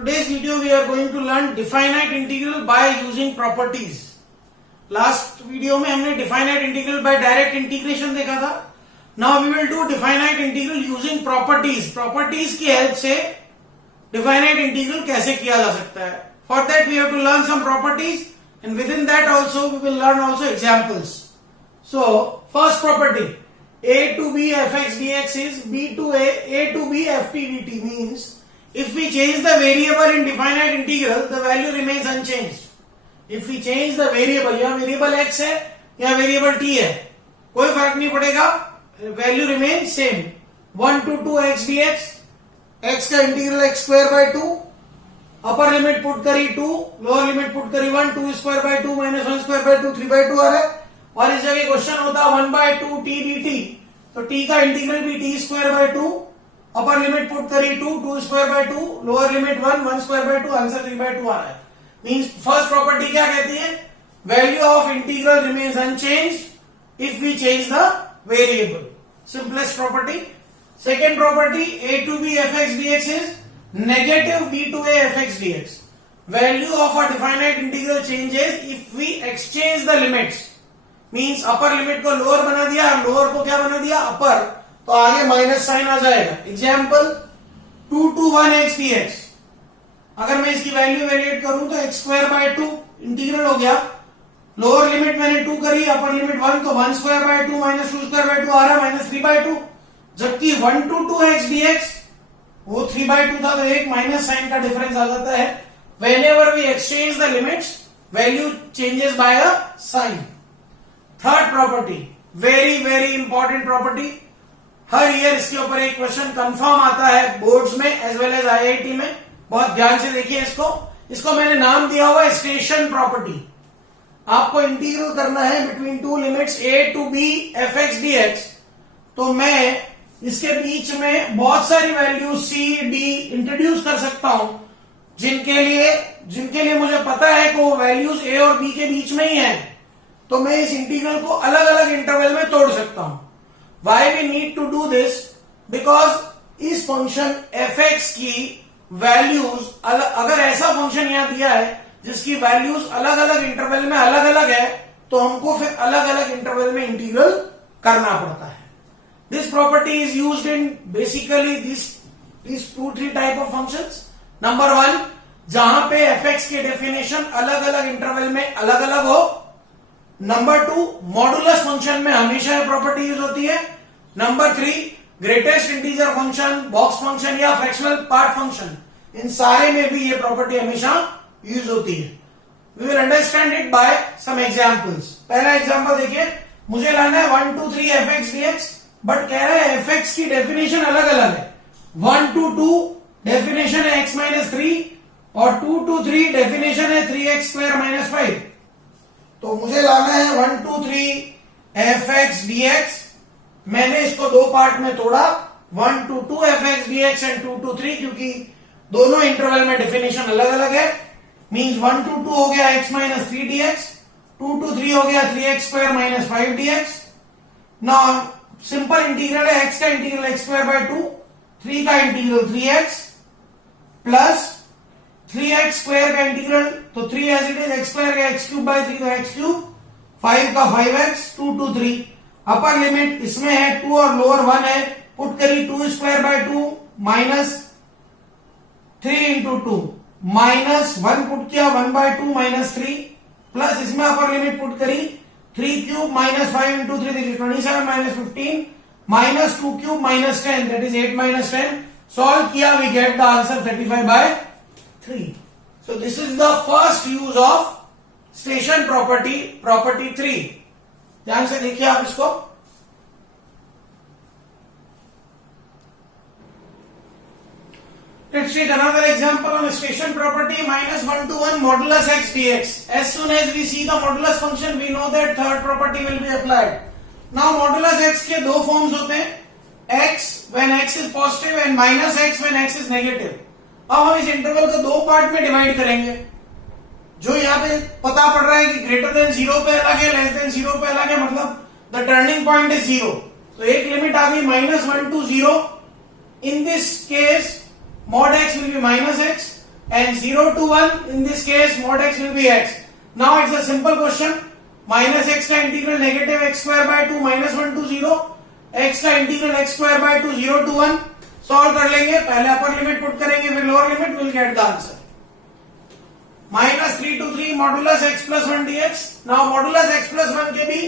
today's video we are going to learn definite integral by using properties. Last video में हमने definite integral by direct integration देखा था. Now we will do definite integral using properties. Properties की help से definite integral कैसे किया जा सकता है. For that we have to learn some properties and within that also we will learn also examples. So first property, a to b fx dx is b to a to b ft dt means if we change the variable in definite integral the value remains unchanged. If we change the variable, या variable x है या variable t है, कोई फर्क नहीं पड़ेगा, value remain same. 1 to 2 x dx, x का integral x square by 2, upper limit put करी 2, लोअर लिमिट पुट करी 1, 2 square by 2 minus 1 square by 2, 3 bye 2 आ रहा है. और इस जगह क्वेश्चन होता है 1 बाय 2 t dt, तो t का इंटीग्रल भी t square by 2, upper limit put करी 2, 2 square by 2, lower limit 1, 1 square by 2, answer 3 bye 2 आ रहा है. मीन्स फर्स्ट प्रॉपर्टी क्या कहती है, value of integral remains unchanged if we change the variable. Simplest property. Second property, a to b fx dx is negative b to a fx dx. Value of a definite integral changes if we exchange the limits. Means upper limit को lower बना दिया, lower को क्या बना दिया, अपर, तो आगे minus sign आ जाएगा. Example 2 to 1 x dx. अगर मैं इसकी वैल्यू इवेल्युएट करूं तो x स्क्वायर बाय 2 इंटीग्रल हो गया. लोअर लिमिट मैंने 2 करी, अपर लिमिट 1, तो 1 square by 2 minus 2 square by 2 आ रहा है, माइनस 3 बाय 2. जबकि 1 to 2 x dx वो 3 बाय 2 था, तो एक माइनस साइन का डिफरेंस आ जाता है. Whenever we exchange the limits value changes by a sign. Third property, very very important property. हर ईयर इसके ऊपर एक क्वेश्चन कंफर्म आता है बोर्ड्स में एज वेल एज आईआईटी में. बहुत ध्यान से देखिए इसको मैंने नाम दिया हुआ है स्टेशन प्रॉपर्टी. आपको इंटीग्रल करना है between two limits a to b fx dx. तो मैं इसके बीच में बहुत सारी वैल्यूज c d इंट्रोड्यूस कर सकता हूं जिनके लिए मुझे पता है कि वो वैल्यूज a और b के बीच में ही है. तो मैं इस इंटीग्रल को अलग अलग इंटरवल में तोड़ सकता हूं. Why we need to do this, because इस फंक्शन fx की वैल्यूज अगर ऐसा फंक्शन यहां दिया है जिसकी वैल्यूज अलग अलग इंटरवल में अलग अलग है, तो हमको फिर अलग अलग इंटरवल में इंटीग्रल करना पड़ता है. This property is used in basically this 2-3 type of functions. Number 1, जहां पे fx की डेफिनेशन अलग अलग इंटरवल में अलग अलग हो. नंबर 2, मॉडुलस फंक्शन में हमेशा यह प्रॉपर्टी यूज होती है. Number 3, greatest integer function, box function या फ्रैक्शनल पार्ट फंक्शन, इन सारे में भी ये प्रॉपर्टी हमेशा यूज होती है. We will understand it by some examples. पहला एग्जांपल देखिए, मुझे लाना है 1 to 3 fx dx, बट कह रहा है fx की डेफिनेशन अलग अलग है. 1 to 2 डेफिनेशन है x माइनस 3 और 2 to 3 डेफिनेशन है 3x स्क्वायर माइनस 5. तो मुझे लाना है 1 to 3 fx dx. मैंने इसको दो पार्ट में तोड़ा, 1 to 2 fx dx and 2 to 3, क्योंकि दोनों इंटरवल में डेफिनेशन अलग अलग है. मींस 1 to 2 हो गया x माइनस 3 dx, 2 to 3 हो गया 3x square minus 5 dx. Now simple integral है, x का इंटीग्रल x स्क्वायर बाय 2, 3 का integral 3x plus 3x square का इंटीग्रल, तो 3 as it is, x square का x क्यूब बाय 3 का x क्यूब, 5 का 5x, 2 to 3. अपर लिमिट इसमें है 2 और लोअर 1 है, पुट करी 2 square by 2 minus 3 into 2, minus 1 put किया 1 बाय 2 माइनस 3, प्लस इसमें अपर लिमिट पुट करी 3 cube minus 5 into 3 that is 27 minus 15 minus 2 cube minus 10 that is 8 minus 10. Solve किया, we get the answer 35 by 3. So this is the first use of station property, property 3. ध्यान से देखिए आप इसको. Let's take another example on station property minus 1 to 1 modulus x dx. As soon as we see the modulus function, we know that third property will be applied. Now modulus x के दो forms होते हैं, x when x is positive and minus x when x is negative. अब हम इस interval को दो part में डिवाइड करेंगे. जो यहाँ पे पता पड़ रहा है कि ग्रेटर देन 0 पे अलग है, लेस देन 0 पे अलग है, मतलब द टर्निंग पॉइंट इज 0. तो एक लिमिट आ गई -1 to 0. In this case mod x will be minus x, and 0 to 1, in this case mod x will be x. Now it's a simple question. Minus x का integral negative x square by 2 minus 1 to 0, x का integral x square by 2 0 to 1 solve कर लेंगे. पहले upper limit put करेंगे फिर lower limit, will get the answer. -3 to 3 modulus x plus 1 dx. Now modulus x plus 1 के भी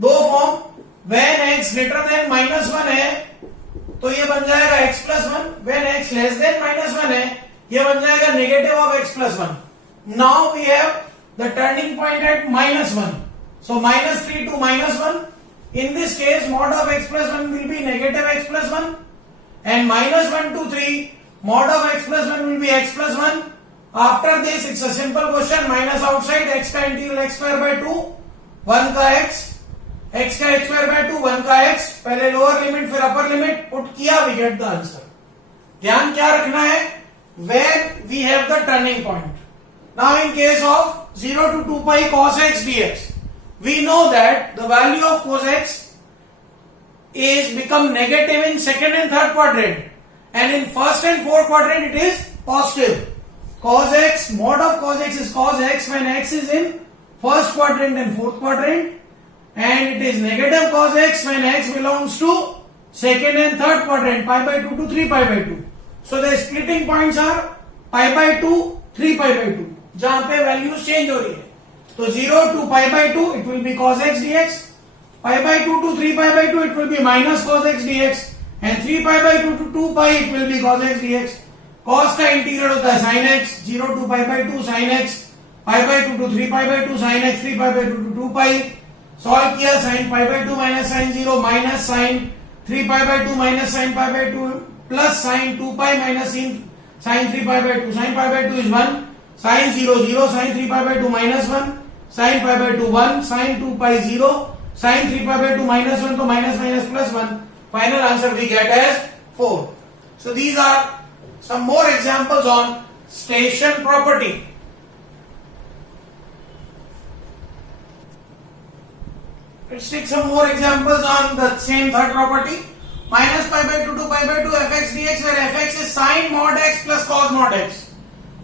दो form, when x greater than -1 है तो ये बन जाएगा x plus 1, when x less than -1 है ये बन जाएगा negative of x plus 1. Now we have the turning point at -1. So -3 to -1. In this case, mod of x plus 1 will be negative x plus 1, and -1 to 3 mod of x plus 1 will be x plus 1. After this, it's a simple question. Minus outside x का integral x square by 2, 1 का x का x square by 2, 1 का x. पहले lower limit फिर अपर limit put किया, we get the answer. ध्यान क्या रखना है? Where we have the turning point. Now in case of 0 to 2 pi cos x dx. We know that the value of cos x is become negative in second and third quadrant, and in first and fourth quadrant it is positive. Cos x, mod of cos x is cos x when x is in first quadrant and fourth quadrant, and it is negative cos x when x belongs to second and third quadrant, pi by 2 to 3 pi by 2. So the splitting points are pi by 2, 3 pi by 2, जहां पे values change हो रही है. So 0 to pi by 2 it will be cos x dx, pi by 2 to 3 pi by 2 it will be minus cos x dx, and 3 pi by 2 to 2 pi it will be cos x dx. Cos का integral होता है sin x, 0 to pi by 2 sin x, pi by 2 to 3 pi by 2 sin x, 3 pi by 2 to 2 pi. Solve किया, sin pi by 2 minus sin 0 minus sin 3 pi by 2 minus sin pi by 2 plus sin 2 pi minus sin 3 pi by 2. Sin pi by 2 is 1, sin 0 0, sin 3 pi by 2 minus 1, sin pi by 2 1, sin 2 pi 0, sin 3 pi by 2 minus 1, so minus minus plus 1. Final answer we get as 4. So these are some more examples on station property. Let's take some more examples on the same third property. Minus pi by 2 to pi by 2 fx dx, where fx is sin mod x plus cos mod x.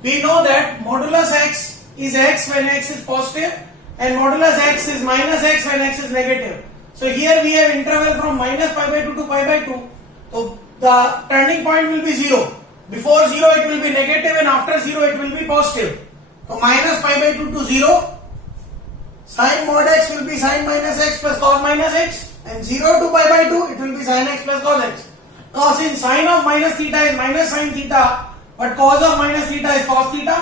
We know that modulus x is x when x is positive, and modulus x is minus x when x is negative. So here we have interval from minus pi by 2 to pi by 2. So the turning point will be 0. Before 0 it will be negative, and after 0 it will be positive. So minus pi by 2 to 0, sin mod x will be sin minus x plus cos minus x, and 0 to pi by 2 it will be sin x plus cos x. Now since sin of minus theta is minus sin theta, but cos of minus theta is cos theta,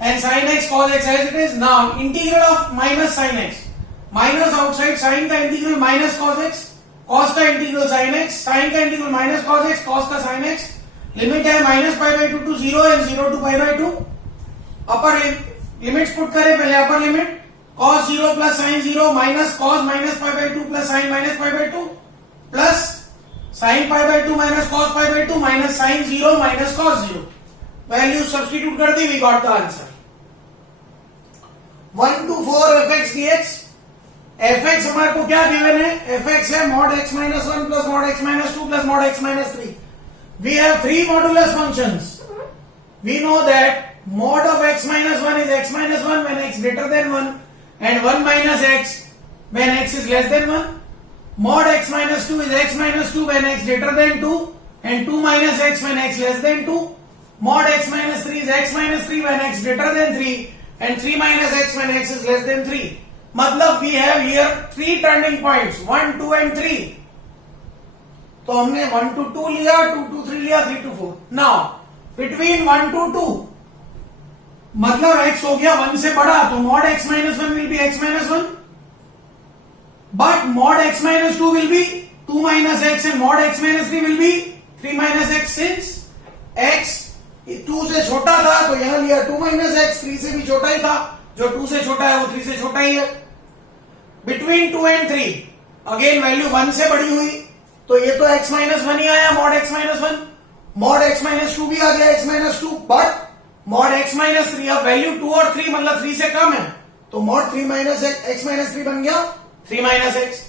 and sin x cos x as it is. Now integral of minus sin x, minus outside, sin का integral minus cos x, cos का integral sin x, sin का integral minus cos x, cos का sin x. Limit है minus pi by 2 to 0 and 0 to pi by 2. Upper limits put करें, पहले upper limit cos 0 plus sin 0 minus cos minus pi by 2 plus sin minus pi by 2 plus sin pi by 2 minus cos pi by 2 minus sin 0 minus cos 0. Value substitute कर दी, we got the answer. 1 to 4 fx dx. fx हमारे को क्या given है? fx है mod x minus 1 plus mod x minus 2 plus mod x minus 3. We have three modulus functions. We know that mod of x minus 1 is x minus 1 when x greater than 1, and 1 minus x when x is less than 1. Mod x minus 2 is x minus 2 when x greater than 2, and 2 minus x when x less than 2. Mod x minus 3 is x minus 3 when x greater than 3, and 3 minus x when x is less than 3. मतलब we have here three turning points, 1, 2 and 3. तो हमने 1 to 2 लिया, 2 to 3 लिया, 3 to 4. Now between 1 to 2 मतलब x हो गया 1 से बड़ा, तो mod x minus 1 will be x minus 1, but mod x minus 2 will be 2 minus x, and mod x minus 3 will be 3 minus x. Since x 2 से छोटा था तो यहां लिया 2 minus x, 3 से भी छोटा ही था, जो 2 से छोटा है वो 3 से छोटा ही है. बिटवीन 2 and 3 अगेन वैल्यू 1 से बड़ी हुई, तो ये तो x minus 1 ही आया, mod x minus 1. mod x minus 2 भी आ गया, x minus 2, but mod x minus 3, अब वैल्यू 2 और 3 मतलब 3 से कम है, तो mod 3 minus x minus 3 बन गया 3 minus x.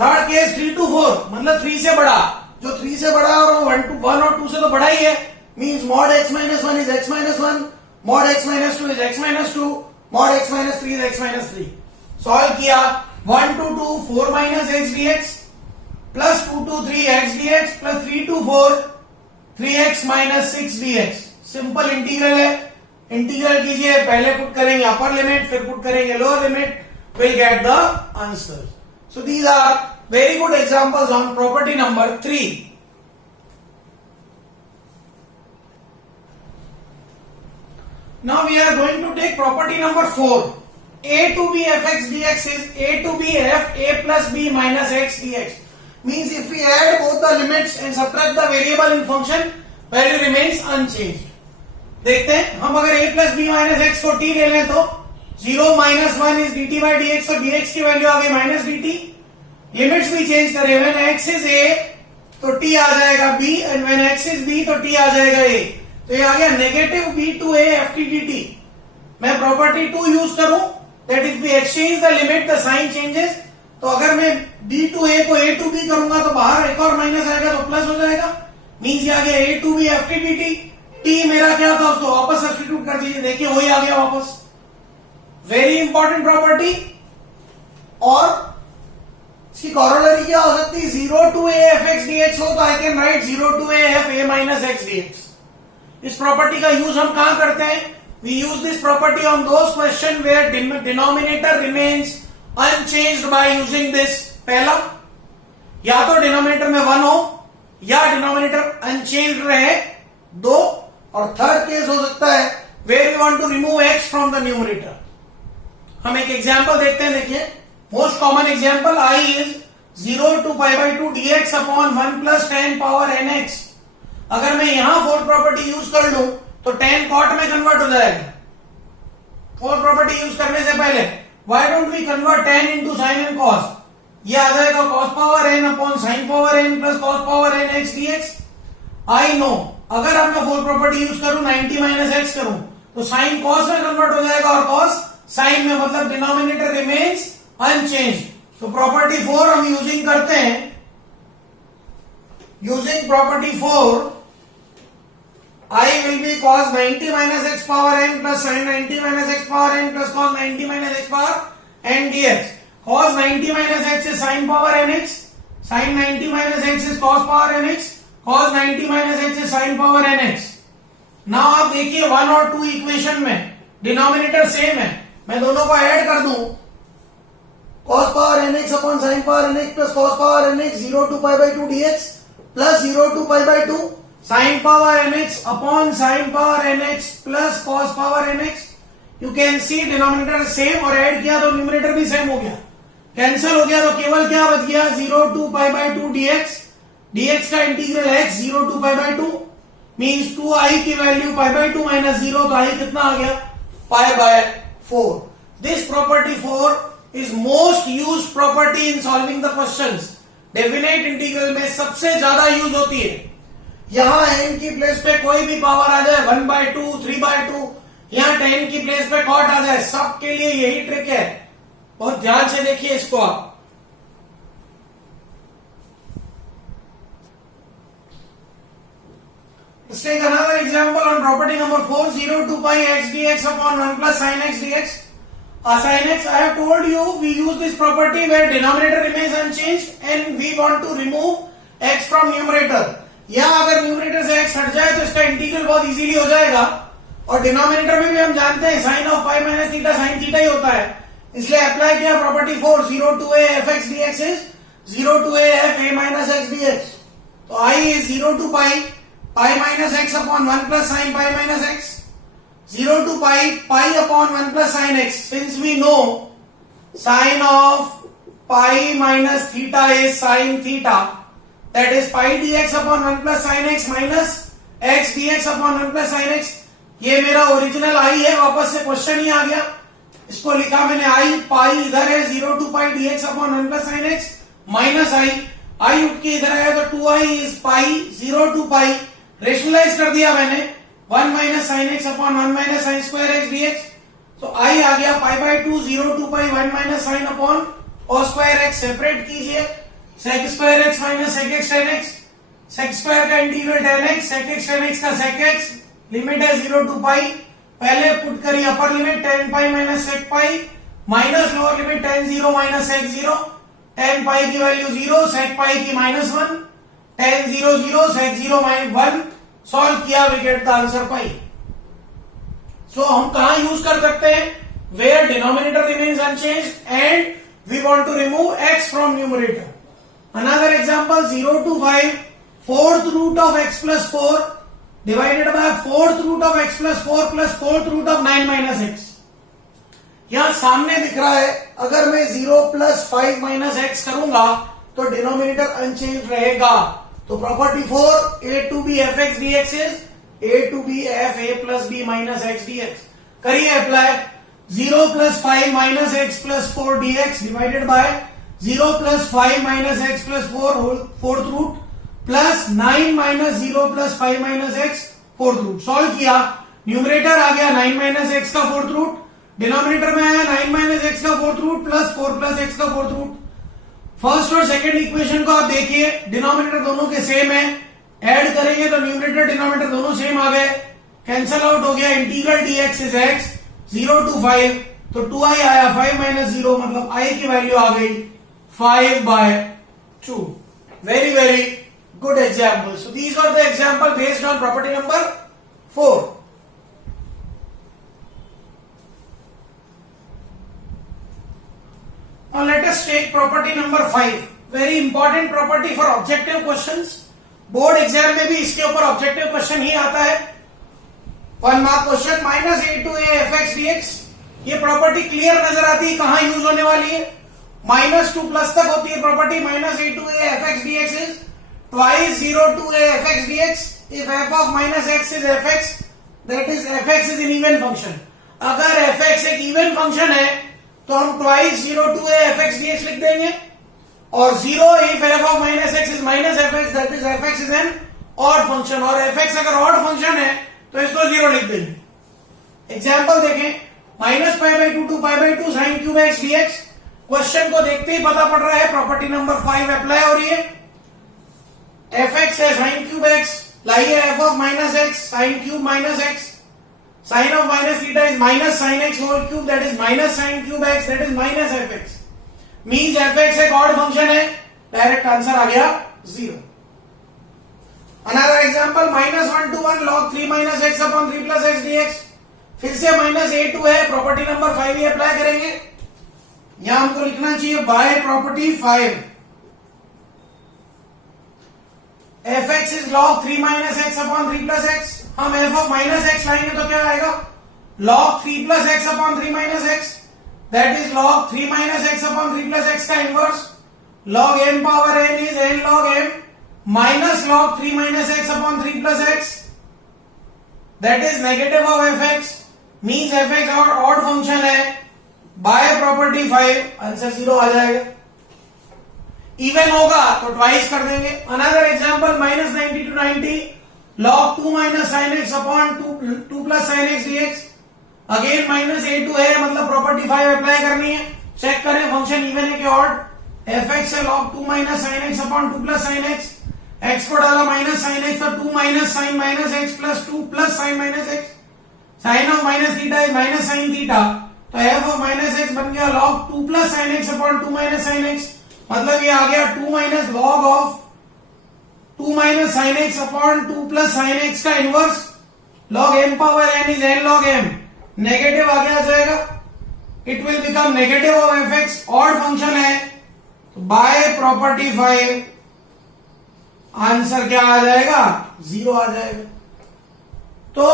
Third case 3 to 4 मतलब 3 से बड़ा, जो 3 से बड़ा और 1 और 2 से तो बड़ा ही है, means mod x minus 1 is x minus 1, mod x minus 2 is x minus 2, mod x minus 3 is x minus 3. Solve किया 1 to 2 4 minus x dx plus 2 to 3 x dx plus 3 to 4 3x minus 6 dx. Simple integral है, integral कीजिए, पहले put करेंगे upper limit फिर put करेंगे lower limit, will get the answer. So these are very good examples on property number 3. Now we are going to take property number 4. A to b fx dx is a to b f a plus b minus x dx. Means if we add both the limits and subtract the variable in function, value remains unchanged. देखते हैं हम अगर a plus b minus x को t ले लें तो 0 minus 1 is dt by dx, तो dx की वैल्यू आ गई minus dt. लिमिट्स भी चेंज करें, when x is a तो t आ जाएगा b and when x is b तो t आ जाएगा a. तो ये आ गया negative b to a ft dt. मैं प्रॉपर्टी 2 यूज करूं that if we exchange the limit the sign changes. तो अगर मैं b टू a को a टू b करूंगा तो बाहर एक और माइनस आएगा तो प्लस हो जाएगा. मीन्स ये आ गया a to b ft dt. t मेरा क्या था उसको वापस सब्स्टिट्यूट कर दीजिए, देखिए वही आ गया वापस. Very important property. और इसकी कॉरोलरी क्या हो सकती है, 0 टू a fx dx हो तो I can write 0 to a f a minus x dx. इस प्रॉपर्टी का यूज हम कहां करते हैं, we use this property on those question where denominator remains unchanged by using this. पहला, या तो डिनोमिनेटर में 1 हो या डिनोमिनेटर अनचेंज्ड रहे 2. और थर्ड केस हो सकता है where we want to remove x from the numerator. हम एक एग्जांपल देखते हैं. देखिए most common example I is 0 to pi by 2 dx upon 1 plus 10 power nx. अगर मैं यहां फोर्थ प्रॉपर्टी यूज कर लूं तो 10 कॉट में कन्वर्ट हो जाएगा. फोर्थ प्रॉपर्टी यूज करने से पहले why don't we convert 10 into sine and cos. ये आ जाएगा cos power n upon sine power n plus cos power n x dx. I know अगर अब मैं फोर्थ प्रॉपर्टी यूज करूं 90 माइनस एक्स करूं तो साइन कॉस में कन्वर्ट हो जाएगा और कॉस साइन में, मतलब डिनोमिनेटर रिमेन्स अनचेंज्ड. तो प्रॉपर्टी 4 हम यूजिंग करते हैं. Using property 4 I will be cos 90 minus x power n plus sin 90 minus x power n plus cos 90 minus x power n dx. Cos 90 minus x is sin power nx. Sin 90 minus x is cos power nx. Cos 90 minus x is sin power nx. Now आप देखिए 1 और 2 equation में denominator same है, मैं दोनों को add कर दूं. cos power nx upon sin power nx plus cos power nx 0 to pi by 2 dx plus 0 to pi by 2 sin power nx upon sin power nx plus cos power nx. You can see denominator same और add किया तो numerator भी same हो गया, cancel हो गया. तो केवल क्या बच गया 0 to pi by 2 dx. dx का integral x 0 to pi by 2 means 2i की वैल्यू पाई बाई 2 माइनस 0. तो i कितना आ गया pi by 4. This property 4 is most use property in solving the questions. Definite integral में सबसे ज्यादा use होती है. यहां n की प्लेस पे कोई भी पावर आ जाए 1 बाय 2 3 बाय 2, यहां 10 की प्लेस पे कॉट आ जाए, सबके लिए यही ट्रिक है. बहुत ध्यान से देखिए इसको आप. Let's take another example on property number 4. 0 to pi x dx upon 1 plus sin x dx. Sin x, I have told you we use this property where denominator remains unchanged and we want to remove x from numerator. या अगर numerator से x हट जाए तो इसका integral बहुत easily हो जाएगा. और डिनोमिनेटर में भी हम जानते हैं sine of pi minus theta sine theta ही होता है, इसलिए अप्लाई किया property 4. 0 to a f x dx is 0 to a f a minus x dx. तो I is 0 to pi pi minus x upon 1 plus sine pi minus x. 0 to pi pi upon 1 plus sine x. Since we know sine of pi minus theta is sine theta, that is pi dx upon 1 plus sin x minus x dx upon 1 plus sin x. ये मेरा original I है, वापस से question ही आ गया. इसको लिखा मैंने I, पाई इधर है 0 to pi dx upon 1 plus sin x minus I उठ के इधर आया तो 2i is pi 0 to pi. Rationalise कर दिया मैंने 1 minus sine x upon 1 minus sine square x dx. तो I आ गया pi by 2 0 to pi 1 minus sine upon cos square x. Separate कीजिए sec square x minus sec x tan x. sec square का integral tan x, sec x tan x का sec x. Limit है 0 to पाई पहले put करिए upper limit tan pi minus sec pi minus lower limit tan 0 minus sec 0, tan पाई की value 0, sec पाई की -1, tan 0 0, sec 0 -1, solve किया, we get the answer pi. So हम कहां use कर सकते हैं? Where denominator remains unchanged and we want to remove x from numerator. Another example 0 to 5, fourth root of x plus 4 divided by fourth root of x plus 4 plus fourth root of 9 minus x। यहां सामने दिख रहा है, अगर मैं 0 plus 5 minus x करूंगा तो denominator unchange रहेगा। तो property 4 a to b fx dx is a to b f a plus b minus x dx। करिए apply. 0 plus 5 minus x plus 4 dx divided by 0 plus 5 minus x plus 4 whole fourth root plus 9 minus 0 plus 5 minus x fourth root. Solve किया, numerator आ गया 9 minus x का fourth root, denominator में आया 9 minus x का fourth root plus 4 plus x का fourth root. First और second equation को आप देखिए, डिनोमिनेटर दोनों के सेम है, ऐड करेंगे तो न्यूमरेटर डिनोमिनेटर दोनों सेम आ गए, कैंसल आउट हो गया। Integral dx is x 0 to 5, तो 2i आया, 5 minus 0 मतलब i की वैल्यू आ गई 5/2। Very very good example. So these are the example based on property number 4. Now let us take property number 5. Very important property for objective questions. Board exam में भी इसके ऊपर ऑब्जेक्टिव क्वेश्चन ही आता है। 1 mark question minus a to a fx dx। ये property clear नजर आती है, कहां यूज होने वाली है? माइनस टू प्लस तक होती है property. Minus a to a fx dx is twice 0 to a fx dx। if f of minus x is fx, that is fx is an even function। अगर fx एक even function है तो हम twice 0 to a fx dx लिख देंगे, और 0 if f of minus x is minus fx, that is fx is an odd function, और fx अगर odd function है तो इसको 0 लिख देंगे। एग्जाम्पल देखें, minus π/2 to π/2 sin cube x dx। Question को देखते ही पता पड़ रहा है प्रॉपर्टी नंबर 5 अप्लाई हो रही है। fx है sin क्यूब x, लाइए f of minus x sin cube minus x, sin of minus theta is minus sin x whole cube, that is minus sin cube x, that is minus fx। Means fx एक odd function है, direct answer आ गया 0। Another example -1 to 1 log 3 minus x upon 3 plus x dx। फिर से minus a2 है, property number 5 ही apply करेंगे। यहां हमको लिखना चाहिए bye property 5 fx is log 3 minus x upon 3 plus x। हम f of minus x लाएंगे तो क्या आएगा? log 3 plus x upon 3 minus x, that is log 3 minus x upon 3 plus x का inverse. log m power n is n log m minus log 3 minus x upon 3 plus x, that is negative of fx, means fx और odd function है। Bye property 5 answer 0 आ जाएगा। Even होगा तो twice कर देंगे। Another example -90 to 90 log 2 minus sin x upon 2 plus sin x dx। Again minus a2 है, मतलब property 5 apply करनी है। चेक करें फंक्शन इवन है कि ऑड। fx है log 2 minus sin x upon 2 plus sin x, x को डाला माइनस sin x तो 2 minus sin minus x plus 2 plus sin minus x। sin of minus theta is minus sin theta, तो f of minus x बन गया log 2 plus sin x upon 2 minus sin x, मतलब ये आ गया 2 minus log of 2 minus sine x upon 2 plus sine x का inverse. Log m power n is n log m, negative आगे आ जाएगा, it will become negative of fx, odd function है। तो बाय प्रॉपर्टी 5 आंसर क्या आ जाएगा? 0 आ जाएगा। तो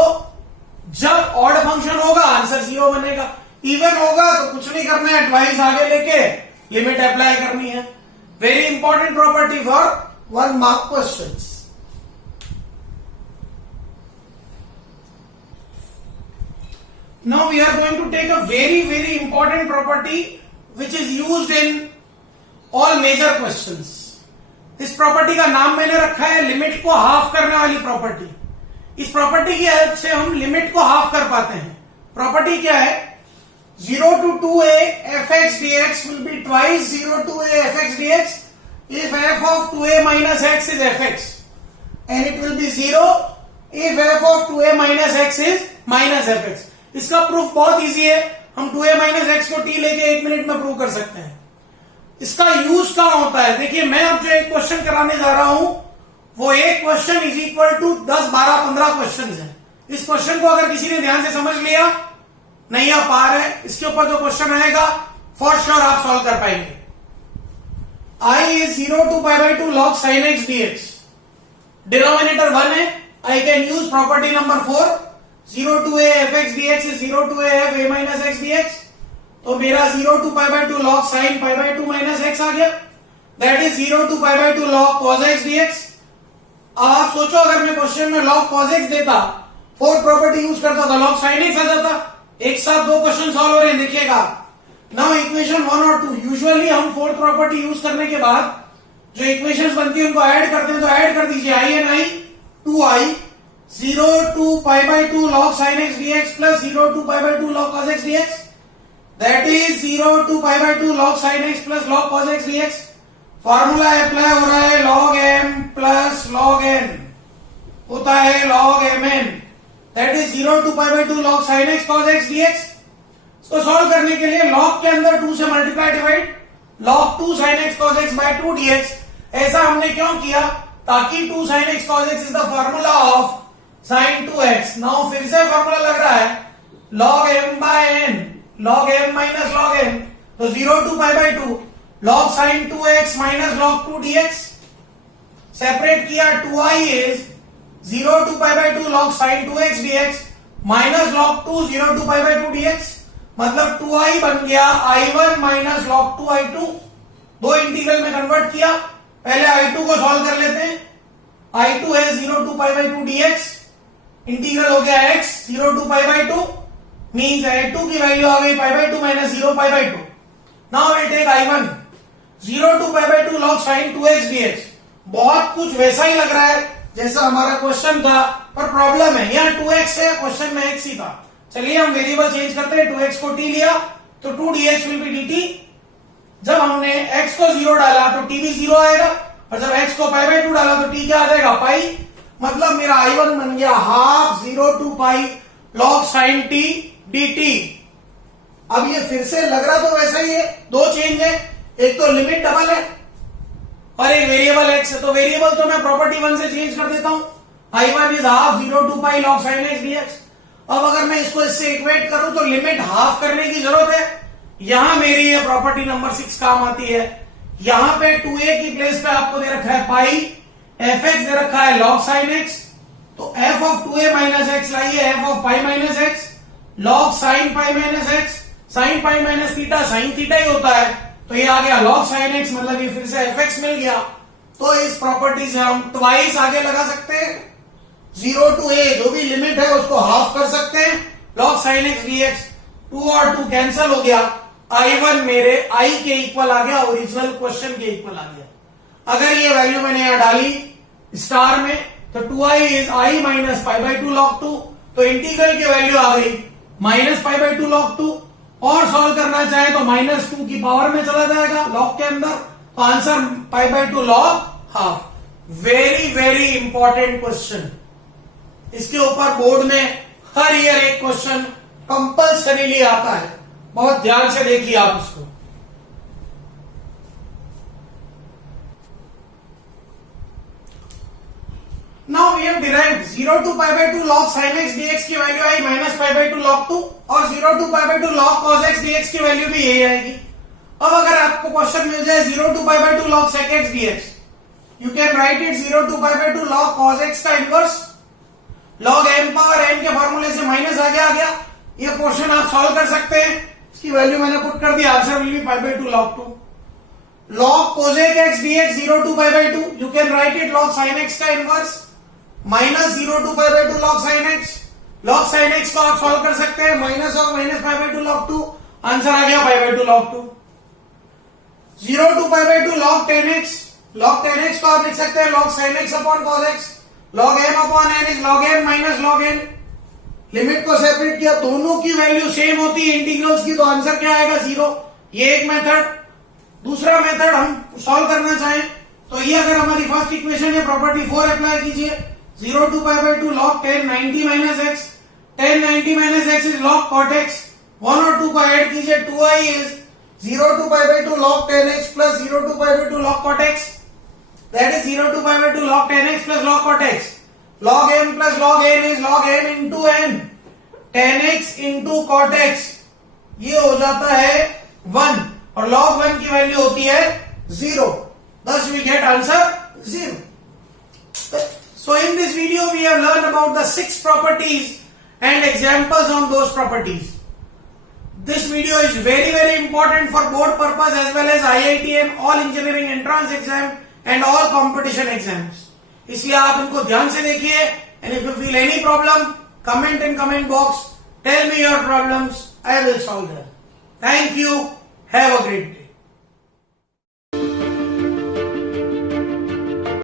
जब ऑड फंक्शन होगा आंसर 0 बनेगा, इवन होगा तो कुछ नहीं करना है, ट्वाइस आगे लेके लिमिट अप्लाई करनी है। Very important property for 1 mark questions. Now we are going to take a very important property which is used in all major questions. इस प्रॉपर्टी का नाम मैंने रखा है लिमिट को हाफ करने वाली प्रॉपर्टी। इस प्रॉपर्टी की हेल्प से हम लिमिट को हाफ कर पाते हैं। प्रॉपर्टी क्या है? 0 to 2a fx dx will be twice 0 to a fx dx if f of 2a minus x is fx, and it will be 0 if f of 2a minus x is minus fx। इसका proof बहुत easy है, हम 2a minus x को t लेके 1 minute में prove कर सकते हैं। इसका यूज कहां होता है? देखिए मैं अब जो एक क्वेश्चन कराने जा रहा हूं वो एक question is equal to 10, 12, 15 question है। इस क्वेश्चन को अगर किसी ने ध्यान से समझ लिया, नहीं आ पा रहे, इसके ऊपर जो क्वेश्चन आएगा फॉर श्योर आप सॉल्व कर पाएंगे। I is 0 to pi by 2 log sin x dx. Denominator 1 है, I can use property number 4, 0 to a fx dx is 0 to a f a minus x dx. तो मेरा 0 to pi by 2 log sin pi by 2 minus x आ गया, that is 0 to pi by 2 log cos x dx. अब आप सोचो अगर मैं question में log cos x देता, फोर्थ प्रॉपर्टी यूज करता तो log sin x आ जाता। एक साथ दो क्वेश्चन सॉल्व हो रहे हैं, देखिएगा। नाउ इक्वेशन 1 और 2, यूजुअली हम फोर्थ प्रॉपर्टी यूज करने के बाद जो इक्वेशंस बनती है उनको ऐड करते हैं, तो ऐड कर दीजिए i and i 2i 0 to pi by 2 log sin x dx plus 0 to pi by 2 log cos x dx, that is 0 to pi by 2 log sin x plus log cos x dx। Formula apply हो रहा है log m plus log n होता है log mn, that is 0 to pi by 2 log sin x cos x dx। इसको solve करने के लिए log के अंदर 2 से multiply divide log 2 sin x cos x by 2 dx। ऐसा हमने क्यों किया? ताकि 2 sin x cos x is the formula of sin 2x। Now फिर से फॉर्मूला लग रहा है log m by n, log m minus log n, तो 0 to pi by 2 log sin 2x minus log 2 dx। Separate किया, 2i is 0 to pi by 2 log sin 2x dx minus log 2 0 to pi by 2 dx, मतलब 2i बन गया i1 minus log 2 i2। दो integral में convert किया, पहले i2 को solve कर लेते हैं। i2 है 0 to pi by 2 dx, इंटीग्रल हो गया x 0 to pi by 2 means i2 की वैल्यू आ गई pi by 2 minus 0 pi by 2। Now will take i1 0 to pi by 2 log sin 2x dx। बहुत कुछ वैसा ही लग रहा है जैसा हमारा क्वेश्चन था, पर प्रॉब्लम है यहाँ 2x है, क्वेश्चन में x ही था। चलिए हम वेरिएबल चेंज करते हैं, 2x को t लिया तो 2 dx विल बी dt। जब हमने x को 0 डाला तो t भी 0 आएगा, और जब x को pi by 2 डाला तो t क्या आ जाएगा पाई। मतलब मेरा i1 बन गया half 0 to pi log sin t dt। अब ये फिर से लग रहा तो वैसा ही है, दो चेंज है, एक तो लिमिट डबल है और एक वेरिएबल x है। तो वेरिएबल तो मैं प्रॉपर्टी 1 से चेंज कर देता हूं, i1 is half 0 to pi log sin x dx। अब अगर मैं इसको इससे इक्वेट करूं तो लिमिट हाफ करने की जरूरत है। यहां मेरी ये प्रॉपर्टी नंबर 6 काम आती है। यहां पे 2a की प्लेस पे आपको दे रखा है पाई, fx दे रखा है log sin x, तो f of 2a minus x लाइए f of pi minus x log sin pi minus x, sin pi minus theta sin theta ही होता है, तो ये आ गया log sin x, मतलब ये फिर से fx मिल गया। तो इस प्रॉपर्टी से हम ट्वाइस आगे लगा सकते हैं, 0 to a जो भी लिमिट है उसको हाफ कर सकते हैं, log sin x dx 2 और 2 कैंसिल हो गया, i1 मेरे i के इक्वल आ गया, ओरिजिनल क्वेश्चन के इक्वल आ गया। अगर ये वैल्यू मैंने यहां डाली स्टार में तो 2i is i minus pi by 2 log 2, तो इंटीग्रल की वैल्यू आ गई माइनस पाई बाई 2 log 2। और सॉल्व करना चाहे तो माइनस 2 की पावर में चला जाएगा log के अंदर, तो answer pi by 2 log half. Very very important question, इसके ऊपर बोर्ड में हर ईयर एक क्वेश्चन कंपल्सरीली आता है, बहुत ध्यान से देखिए आप इसको। Now we have derived 0 to pi by 2 log sin x dx की value I minus pi by 2 log 2, और 0 to pi by 2 log cos x dx की वैल्यू भी यही आएगी। अब अगर आपको क्वेश्चन मिल जाए 0 to pi by 2 log sec x dx, you can write it 0 to pi by 2 log cos x का inverse, log m power n के फॉर्मूले से माइनस आ गया। ये पोर्शन आप सॉल्व कर सकते हैं, इसकी वैल्यू मैंने पुट कर दी, answer will be pi by 2 log 2। log cosec x dx 0 to pi by 2, you can write it log sin x का inverse minus 0 to pi by 2 log sin x। log sin x को आप solve कर सकते हैं, minus और minus pi by 2 log 2, answer आ गया pi by 2 log 2। 0 to pi by 2 log 10x, log 10x को आप लिख सकते हैं log sin x upon cos x, log m upon n is log m minus log n। Limit को separate किया, दोनों की वैल्यू सेम होती है इंटीग्रल्स की, तो आंसर क्या आएगा 0। ये एक मेथड। दूसरा मेथड हम सॉल्व करना चाहें तो ये अगर हमारी फर्स्ट इक्वेशन है, प्रॉपर्टी 4 अप्लाई कीजिए, 0 to pi by 2 log 10 90 minus x tan 90 minus x is log cot x. 1 और 2 को ऐड कीजिए, 2i is 0 to pi by 2 log tan x plus 0 to pi by 2 log cot x. That is 0 to pi by 2 log tan x plus log cot x. Log m plus log n is log m into n. tan x into cot x. ये हो जाता है 1 और log 1 की value होती है 0. Thus we get answer 0. So in this video we have learned about the 6 properties and examples on those properties. This video is very important for board purpose as well as IIT and all engineering entrance exam and all competition exams. इसलिए आप इनको ध्यान से देखिए and if you feel any problem, comment in comment box. Tell me your problems. I will solve them. Thank you. Have a great day.